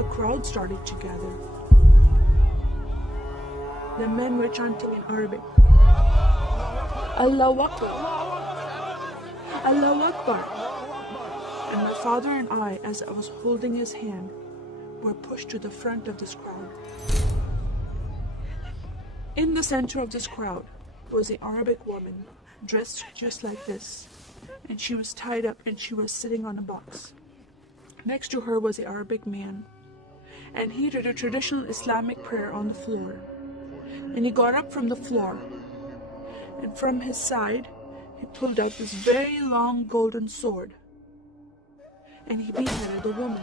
a crowd started to gather. The men were chanting in Arabic, Allahu Akbar, Allahu Akbar. And my father and I, as I was holding his hand, were pushed to the front of this crowd. In the center of this crowd was an Arabic woman, dressed just like this, and she was tied up and she was sitting on a box. Next to her was an Arabic man, and he did a traditional Islamic prayer on the floor. And he got up from the floor, and from his side, he pulled out this very long golden sword, and he beheaded the woman.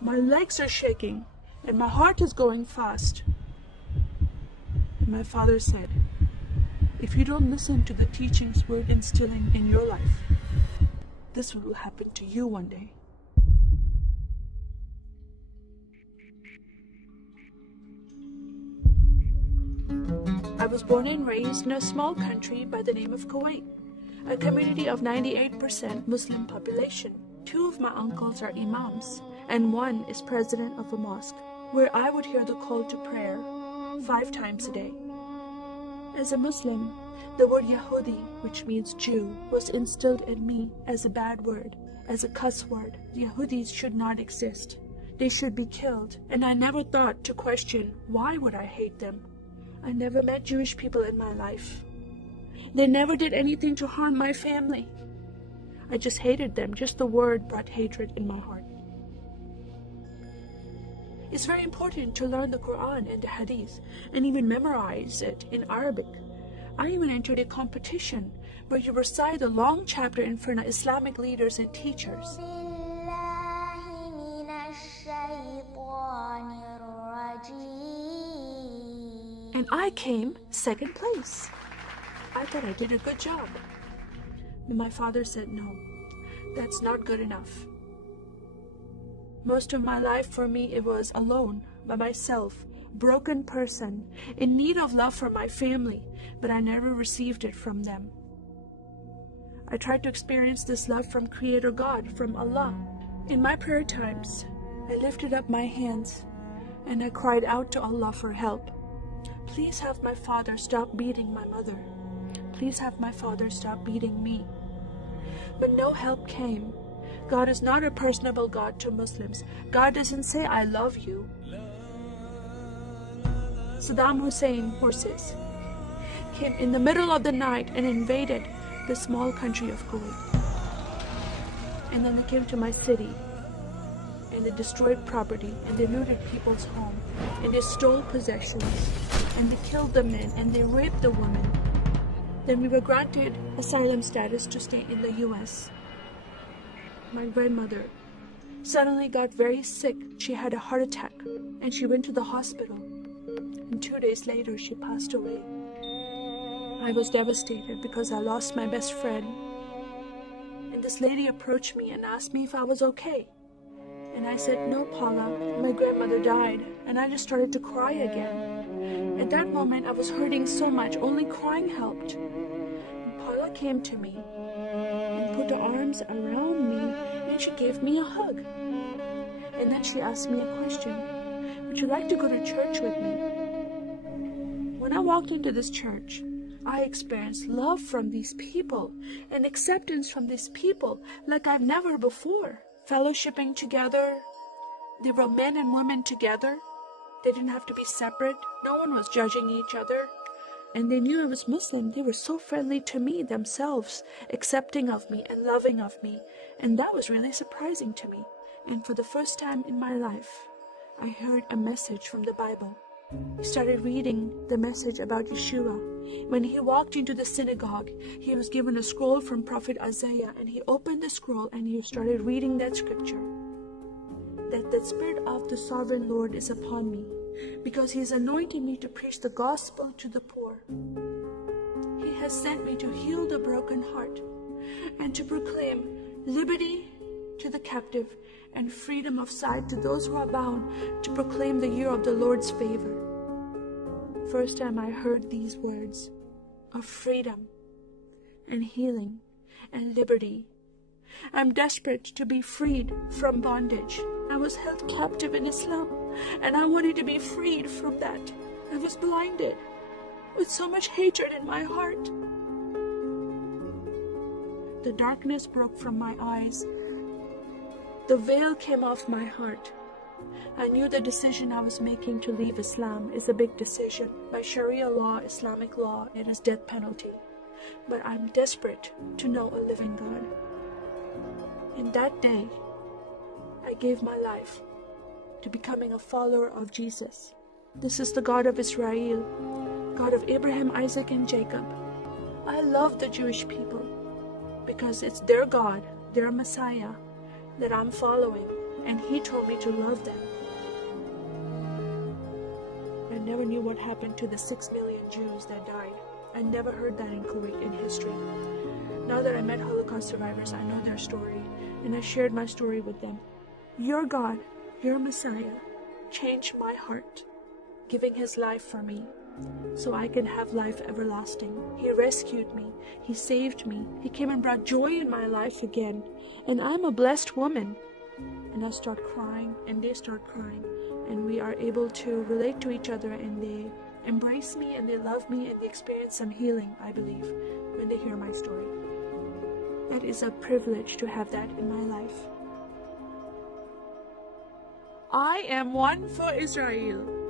My legs are shaking, and my heart is going fast. And my father said, if you don't listen to the teachings we're instilling in your life, this will happen to you one day. I was born and raised in a small country by the name of Kuwait, a community of 98% Muslim population. 2 of my uncles are imams, and 1 is president of a mosque, where I would hear the call to prayer 5 times a day. As a Muslim, the word Yahudi, which means Jew, was instilled in me as a bad word, as a cuss word. Yahudis should not exist. They should be killed, and I never thought to question why would I hate them. I never met Jewish people in my life. They never did anything to harm my family. I just hated them. Just the word brought hatred in my heart. It's very important to learn the Quran and the Hadith and even memorize it in Arabic. I even entered a competition where you recite a long chapter in front of Islamic leaders and teachers. And I came 2nd place. I thought I did a good job. But my father said, no, that's not good enough. Most of my life for me, it was alone, by myself, broken person, in need of love from my family, but I never received it from them. I tried to experience this love from Creator God, from Allah. In my prayer times, I lifted up my hands and I cried out to Allah for help. Please have my father stop beating my mother. Please have my father stop beating me. But no help came. God is not a personable God to Muslims. God doesn't say, I love you. Saddam Hussein forces came in the middle of the night and invaded the small country of Kuwait. And then they came to my city and they destroyed property and they looted people's home and they stole possessions and they killed the men and they raped the women. Then we were granted asylum status to stay in the US. My grandmother suddenly got very sick. She had a heart attack and she went to the hospital. And 2 days later, she passed away. I was devastated because I lost my best friend. And this lady approached me and asked me if I was okay. And I said, no, Paula, my grandmother died. And I just started to cry again. At that moment, I was hurting so much, only crying helped. And Paula came to me and put her arms around me and she gave me a hug. And then she asked me a question. Would you like to go to church with me? When I walked into this church, I experienced love from these people and acceptance from these people like I've never before. Fellowshipping together. They were men and women together. They didn't have to be separate. No one was judging each other. And they knew I was Muslim. They were so friendly to me themselves, accepting of me and loving of me. And that was really surprising to me. And for the first time in my life, I heard a message from the Bible. I started reading the message about Yeshua. When he walked into the synagogue, he was given a scroll from Prophet Isaiah, and he opened the scroll and he started reading that scripture. That the Spirit of the Sovereign Lord is upon me, because he has anointed me to preach the gospel to the poor. He has sent me to heal the broken heart and to proclaim liberty to the captive and freedom of sight to those who are bound, to proclaim the year of the Lord's favor. First time I heard these words of freedom and healing and liberty. I'm desperate to be freed from bondage. I was held captive in Islam, and I wanted to be freed from that. I was blinded with so much hatred in my heart. The darkness broke from my eyes. The veil came off my heart. I knew the decision I was making to leave Islam is a big decision. By Sharia law, Islamic law, it is death penalty. But I'm desperate to know a living God. In that day, I gave my life to becoming a follower of Jesus. This is the God of Israel, God of Abraham, Isaac, and Jacob. I love the Jewish people because it's their God, their Messiah, that I'm following, and He told me to love them. I never knew what happened to the 6 million Jews that died. I never heard that in Kuwait in history. Now that I met Holocaust survivors, I know their story, and I shared my story with them. Your God, your Messiah, changed my heart, giving His life for me, so I can have life everlasting. He rescued me. He saved me. He came and brought joy in my life again. And I'm a blessed woman. And I start crying, and they start crying. And we are able to relate to each other, and they embrace me, and they love me, and they experience some healing, I believe, when they hear my story. It is a privilege to have that in my life. I am one for Israel.